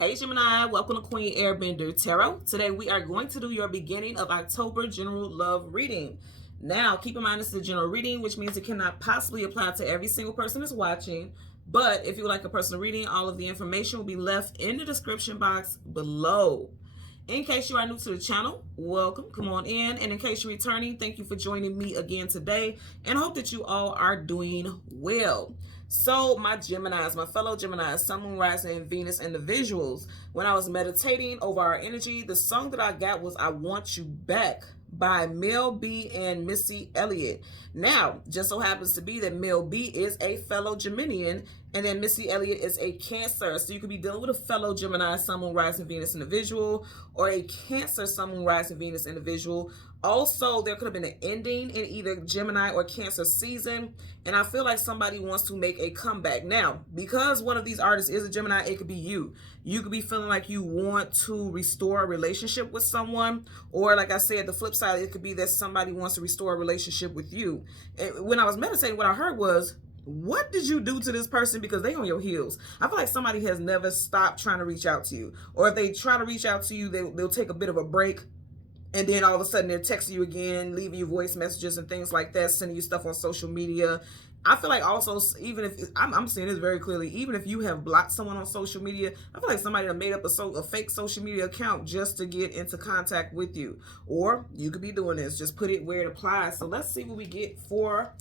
Hey Gemini, welcome to Queen Airbender Tarot. Today we are going to do your beginning of October general love reading. Now, keep in mind this is a general reading, which means it cannot possibly apply to every single person that's watching. But if you would like a personal reading, all of the information will be left in the description box below. In case you are new to the channel, welcome, come on in. And in case you're returning, thank you for joining me again today. And I hope that you all are doing well. So my Geminis, my fellow Geminis, Sun, Moon, Rising, and Venus individuals, when I was meditating over our energy, the song that I got was I Want You Back by Mel B and Missy Elliott. Now, just so happens to be that Mel B is a fellow Geminian, and then Missy Elliott is a Cancer. So you could be dealing with a fellow Gemini, Sun, Moon, Rising, Venus individual, or a Cancer, Sun, Moon, Rising, Venus individual. Also, there could have been an ending in either Gemini or Cancer season, and I feel like somebody wants to make a comeback. Now, because one of these artists is a Gemini, it could be you. You could be feeling like you want to restore a relationship with someone, or like I said, the flip side, it could be that somebody wants to restore a relationship with you. And when I was meditating, what I heard was, what did you do to this person because they on your heels? I feel like somebody has never stopped trying to reach out to you, or if they try to reach out to you, they'll take a bit of a break. And then all of a sudden they're texting you again, leaving you voice messages and things like that, sending you stuff on social media. I feel like also, even if, I'm seeing this very clearly, even if you have blocked someone on social media, I feel like somebody that made up a fake social media account just to get into contact with you. Or you could be doing this, just put it where it applies. So let's see what we get for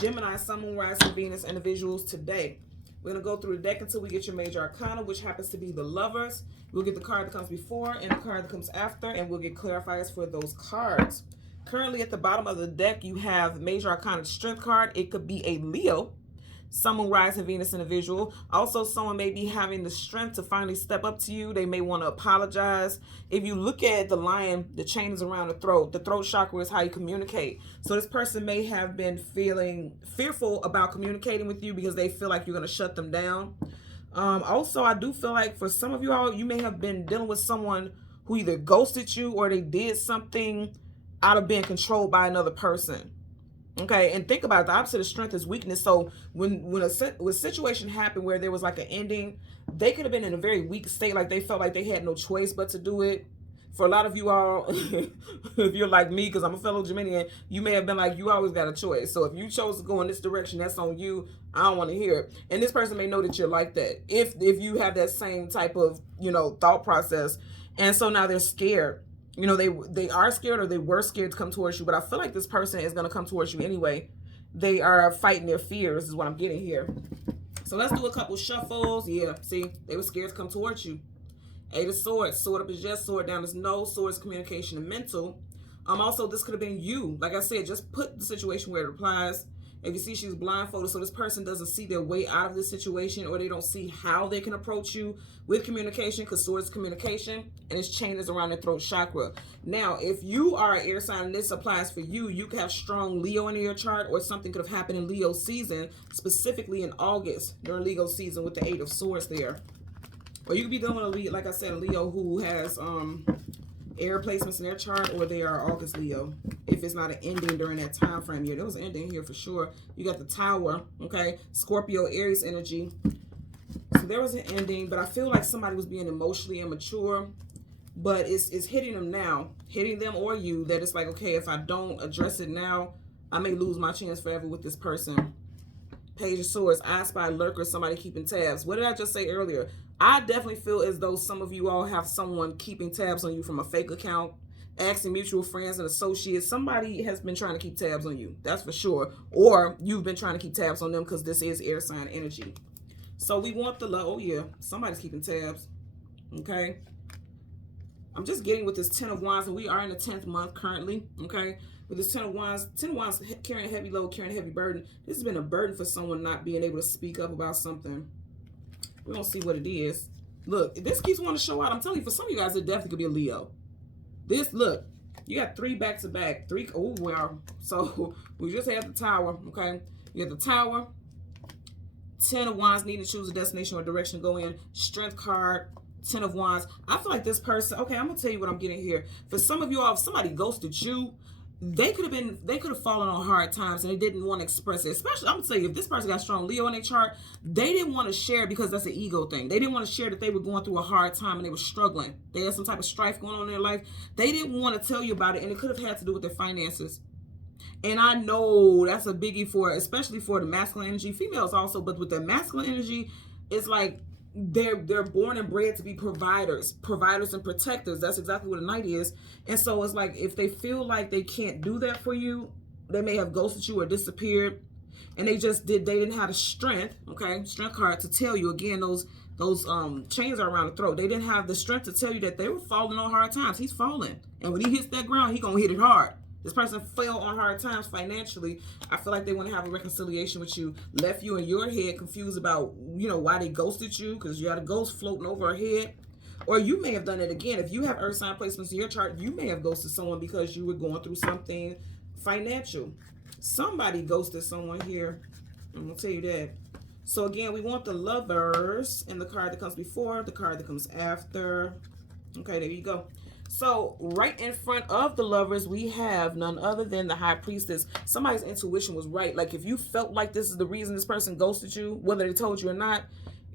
Gemini, Sun, Moon, Rising, Venus individuals today. We're going to go through the deck until we get your major arcana, which happens to be the Lovers. We'll get the card that comes before and the card that comes after, and we'll get clarifiers for those cards. Currently at the bottom of the deck, you have major arcana Strength card. It could be a Leo, Sun, Moon, Rising, Venus individual. Also, someone may be having the strength to finally step up to you. They may want to apologize. If you look at the lion, the chain is around the throat. The throat chakra is how you communicate. So this person may have been feeling fearful about communicating with you because they feel like you're going to shut them down. Also, I do feel like for some of you all, you may have been dealing with someone who either ghosted you or they did something out of being controlled by another person. Okay, and think about it, the opposite of strength is weakness. So when a situation happened where there was like an ending, they could have been in a very weak state, like they felt like they had no choice but to do it. For a lot of you all, if you're like me, because I'm a fellow Geminian, you may have been like, you always got a choice. So if you chose to go in this direction, that's on you. I don't want to hear it. And this person may know that you're like that. If you have that same type of, thought process. And so now they're scared. They are scared, or they were scared to come towards you. But I feel like this person is going to come towards you anyway. They are fighting their fears is what I'm getting here. So let's do a couple shuffles. Yeah, see, they were scared to come towards you. Eight of Swords, sword up is yes, sword down is no, sword is communication and mental. Also, this could have been you. Like I said, just put the situation where it applies. If you see she's blindfolded, so this person doesn't see their way out of this situation, or they don't see how they can approach you with communication, because sword is communication, and its chain is around the throat chakra. Now, if you are an air sign and this applies for you, you could have strong Leo in your chart, or something could have happened in Leo season, specifically in August, during Leo season with the Eight of Swords there. Or you could be dealing with a Leo, like I said, a Leo who has air placements in their chart, or they are August Leo. If it's not an ending during that time frame here. There was an ending here for sure. You got the Tower, okay? Scorpio, Aries energy. So there was an ending, but I feel like somebody was being emotionally immature. But it's hitting them now, hitting them or you, that it's like, okay, if I don't address it now, I may lose my chance forever with this person. Page of Swords, I Spy, Lurker, somebody keeping tabs. What did I just say earlier? I definitely feel as though some of you all have someone keeping tabs on you from a fake account, asking mutual friends and associates. Somebody has been trying to keep tabs on you, that's for sure. Or you've been trying to keep tabs on them, because this is air sign energy. So we want the love. Oh yeah, somebody's keeping tabs. Okay. I'm just getting with this 10 of Wands, and we are in the 10th month currently. Okay. With this 10 of Wands carrying a heavy load, carrying a heavy burden. This has been a burden for someone not being able to speak up about something. We're going to see what it is. Look, this keeps wanting to show out. I'm telling you, for some of you guys, it definitely could be a Leo. This, look, you got 3 back-to-back. 3, oh, well. So, we just had the Tower, okay? You got the Tower. 10 of Wands, needing to choose a destination or direction to go in. Strength card. 10 of Wands. I feel like this person, okay, I'm going to tell you what I'm getting here. For some of you all, if somebody ghosted you, they could have fallen on hard times and they didn't want to express it. Especially, I'm gonna say, if this person got strong Leo in their chart, they didn't want to share because that's an ego thing. They didn't want to share that they were going through a hard time and they were struggling. They had some type of strife going on in their life. They didn't want to tell you about it, and it could have had to do with their finances. And I know that's a biggie for, especially for the masculine energy, females also, but with the masculine energy, it's like they're born and bred to be providers and protectors. That's exactly what a knight is. And so it's like, if they feel like they can't do that for you, they may have ghosted you or disappeared, and they didn't have the strength, okay, strength card, to tell you. Again, those chains are around the throat. They didn't have the strength to tell you that they were falling on hard times. He's falling, and when he hits that ground, he gonna hit it hard. This person fell on hard times financially. I feel like they want to have a reconciliation with you. Left you in your head confused about, why they ghosted you, because you had a ghost floating over her head. Or you may have done it again. If you have earth sign placements in your chart, you may have ghosted someone because you were going through something financial. Somebody ghosted someone here. I'm going to tell you that. So again, we want the Lovers and the card that comes before, the card that comes after. Okay, there you go. So right in front of the Lovers, we have none other than the High Priestess. Somebody's intuition was right. Like, if you felt like this is the reason this person ghosted you, whether they told you or not,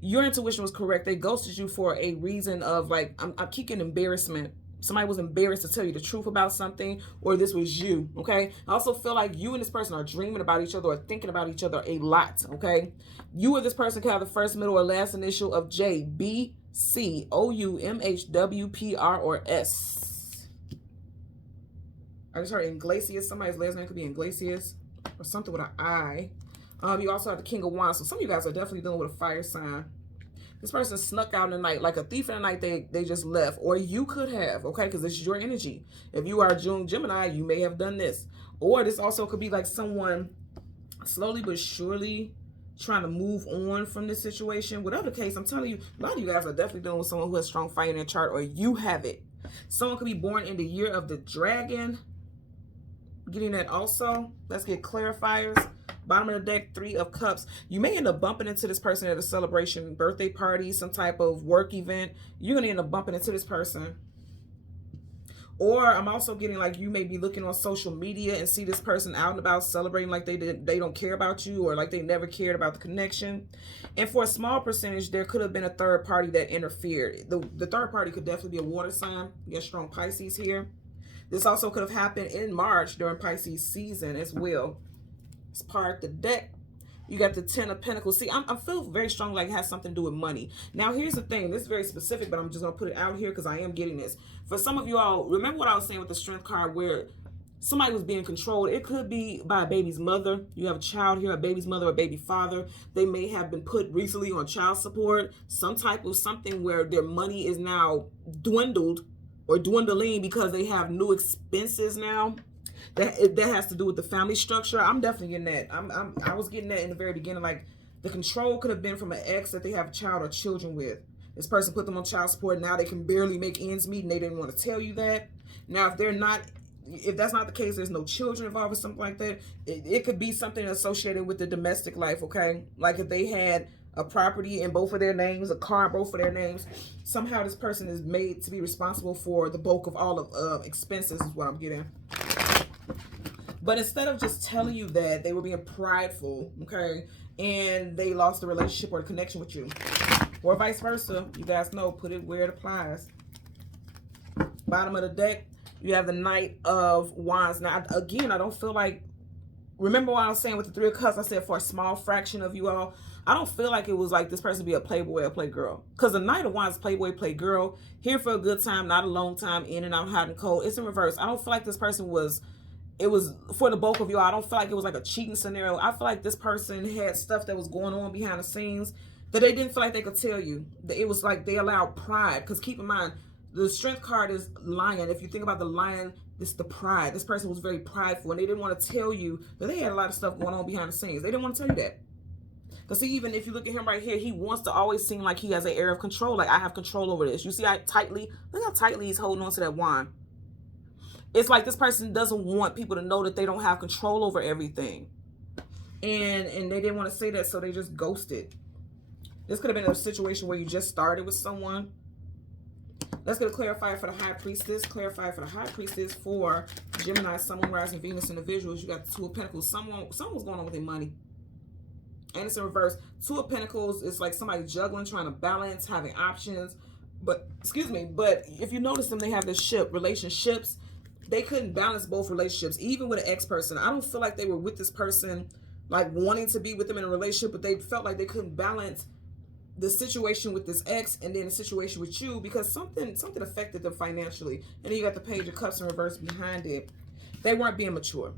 your intuition was correct. They ghosted you for a reason of, like, I'm keeping embarrassment. Somebody was embarrassed to tell you the truth about something, or this was you, okay? I also feel like you and this person are dreaming about each other or thinking about each other a lot, okay? You or this person can have the first, middle, or last initial of J, B, C, O, U, M, H, W, P, R, or S. I just heard Iglesias. Somebody's last name could be Iglesias or something with an I. You also have the King of Wands. So some of you guys are definitely dealing with a fire sign. This person snuck out in the night, like a thief in the night. They just left, or you could have, okay, because this is your energy. If you are June Gemini, you may have done this. Or this also could be like someone slowly but surely trying to move on from this situation. Whatever the case, I'm telling you, a lot of you guys are definitely dealing with someone who has strong fire in their chart, or you have it. Someone could be born in the year of the dragon. Getting that also. Let's get clarifiers. Bottom of the deck, 3 of Cups. You may end up bumping into this person at a celebration, birthday party, some type of work event. You're going to end up bumping into this person. Or I'm also getting like you may be looking on social media and see this person out and about celebrating like they don't care about you, or like they never cared about the connection. And for a small percentage, there could have been a third party that interfered. The third party could definitely be a water sign. You got strong Pisces here. This also could have happened in March during Pisces season as well. It's part of the deck. You got the 10 of Pentacles. See, I feel very strong like it has something to do with money. Now, here's the thing. This is very specific, but I'm just going to put it out here because I am getting this. For some of you all, remember what I was saying with the Strength card where somebody was being controlled. It could be by a baby's mother. You have a child here, a baby's mother, or a baby father. They may have been put recently on child support. Some type of something where their money is now dwindled or dwindling because they have new expenses now. That has to do with the family structure. I'm definitely getting that. I was getting that in the very beginning. Like, the control could have been from an ex that they have a child or children with. This person put them on child support. Now they can barely make ends meet, and they didn't want to tell you that. Now, if that's not the case, there's no children involved or something like that. It could be something associated with the domestic life, okay? Like if they had a property in both of their names, a car in both of their names, somehow this person is made to be responsible for the bulk of all of expenses is what I'm getting. But instead of just telling you that, they were being prideful, okay? And they lost the relationship or the connection with you. Or vice versa. You guys know, put it where it applies. Bottom of the deck, you have the Knight of Wands. Now, again, I don't feel like... Remember what I was saying with the 3 of Cups? I said for a small fraction of you all, I don't feel like it was like this person be a playboy or playgirl. Because the Knight of Wands, playboy, playgirl, here for a good time, not a long time, in and out, hot and cold. It's in reverse. I don't feel like this person was... It was, for the bulk of you, I don't feel like it was like a cheating scenario. I feel like this person had stuff that was going on behind the scenes that they didn't feel like they could tell you. It was like they allowed pride. Because keep in mind, the Strength card is lion. If you think about the lion, it's the pride. This person was very prideful, and they didn't want to tell you that they had a lot of stuff going on behind the scenes. They didn't want to tell you that. Because see, even if you look at him right here, he wants to always seem like he has an air of control. Like, I have control over this. You see how tightly, look how tightly he's holding on to that wand. It's like this person doesn't want people to know that they don't have control over everything. And they didn't want to say that, so they just ghosted. This could have been a situation where you just started with someone. Let's get a clarifier for the High Priestess. Clarifier for the High Priestess for Gemini, Sun, Moon, Rising, Venus individuals. You got the Two of Pentacles. Someone's going on with their money. And it's in reverse. Two of Pentacles is like somebody juggling, trying to balance, having options. But, excuse me, but if you notice them, they have this ship, relationships. They couldn't balance both relationships, even with an ex-person. I don't feel like they were with this person, like wanting to be with them in a relationship, but they felt like they couldn't balance the situation with this ex and then the situation with you because something affected them financially. And then you got the Page of Cups in reverse behind it. They weren't being mature.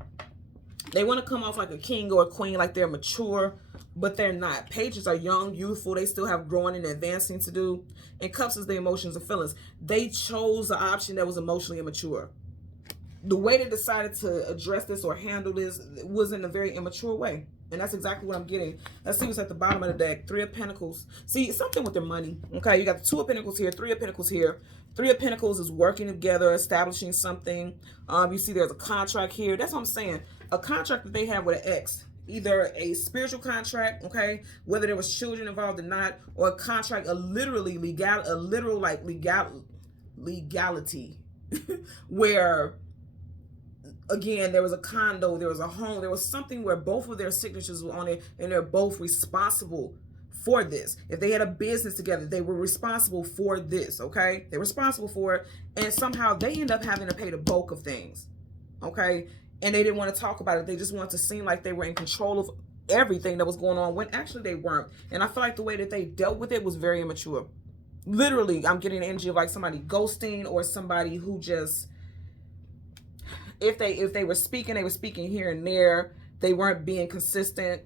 They want to come off like a king or a queen, like they're mature, but they're not. Pages are young, youthful. They still have growing and advancing to do. And Cups is the emotions and feelings. They chose the option that was emotionally immature. The way they decided to address this or handle this was in a very immature way. And that's exactly what I'm getting. Let's see what's at the bottom of the deck. Three of Pentacles. See, something with their money. Okay, you got the Two of Pentacles here, Three of Pentacles here. Three of Pentacles is working together, establishing something. You see there's a contract here. That's what I'm saying. A contract that they have with an ex. Either a spiritual contract, okay, whether there was children involved or not, or a contract, a literal legality, where, again, there was a condo, there was a home, there was something where both of their signatures were on it, and they're both responsible for this. If they had a business together, they were responsible for this, okay? They're responsible for it, and somehow they end up having to pay the bulk of things, okay? And they didn't want to talk about it. They just wanted to seem like they were in control of everything that was going on, when actually they weren't. And I feel like the way that they dealt with it was very immature. Literally, I'm getting the energy of like somebody ghosting, or somebody who just, if they were speaking, they were speaking here and there. They weren't being consistent.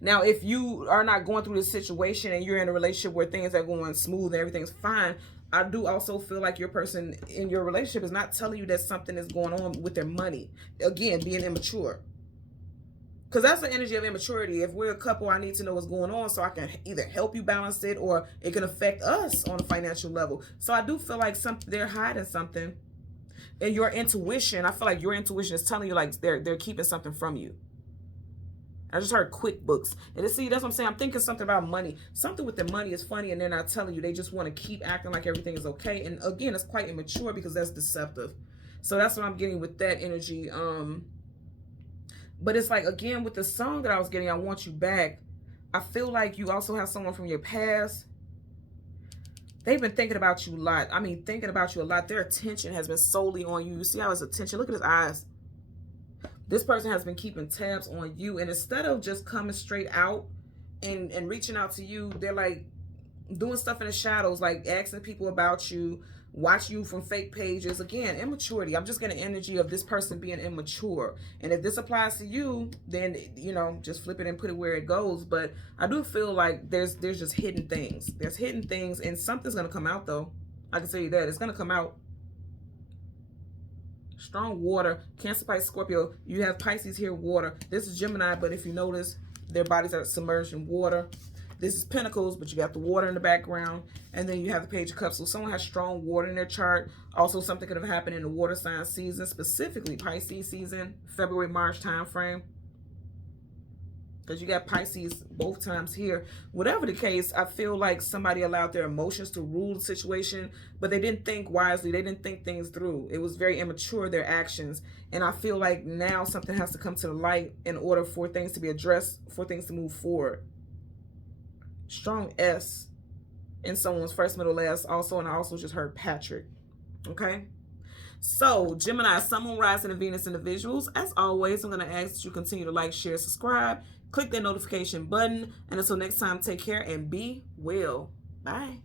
Now, if you are not going through this situation and you're in a relationship where things are going smooth and everything's fine, I do also feel like your person in your relationship is not telling you that something is going on with their money. Again, being immature. Because that's the energy of immaturity. If we're a couple, I need to know what's going on so I can either help you balance it, or it can affect us on a financial level. So I do feel like they're hiding something. And your intuition, I feel like your intuition is telling you like they're keeping something from you. I just heard QuickBooks. And see, that's what I'm saying. I'm thinking something about money. Something with the money is funny, and they're not telling you. They just want to keep acting like everything is okay. And again, it's quite immature because that's deceptive. So that's what I'm getting with that energy. But it's like, again, with the song that I was getting, I Want You Back, I feel like you also have someone from your past. They've been thinking about you a lot. I mean, thinking about you a lot. Their attention has been solely on you. You see how his attention, look at his eyes. This person has been keeping tabs on you. And instead of just coming straight out and reaching out to you, they're like doing stuff in the shadows, like asking people about you, watch you from fake pages. Again, immaturity. I'm just getting energy of this person being immature. And if this applies to you, then, you know, just flip it and put it where it goes. But I do feel like there's just hidden things. There's hidden things, and something's going to come out, though. I can tell you that. It's going to come out. Strong water. Cancer, Pisces, Scorpio. You have Pisces here, water. This is Gemini, but if you notice, their bodies are submerged in water. This is Pentacles, but you got the water in the background. And then you have the Page of Cups. So someone has strong water in their chart. Also, something could have happened in the water sign season, specifically Pisces season, February, March time frame. Because you got Pisces both times here. Whatever the case, I feel like somebody allowed their emotions to rule the situation, but they didn't think wisely. They didn't think things through. It was very immature, their actions. And I feel like now something has to come to the light in order for things to be addressed, for things to move forward. Strong S in someone's first, middle, last also. And I also just heard Patrick. Okay. So, Gemini, Sun, Moon, Rising, and Venus individuals. As always, I'm going to ask that you continue to like, share, subscribe. Click that notification button. And until next time, take care and be well. Bye.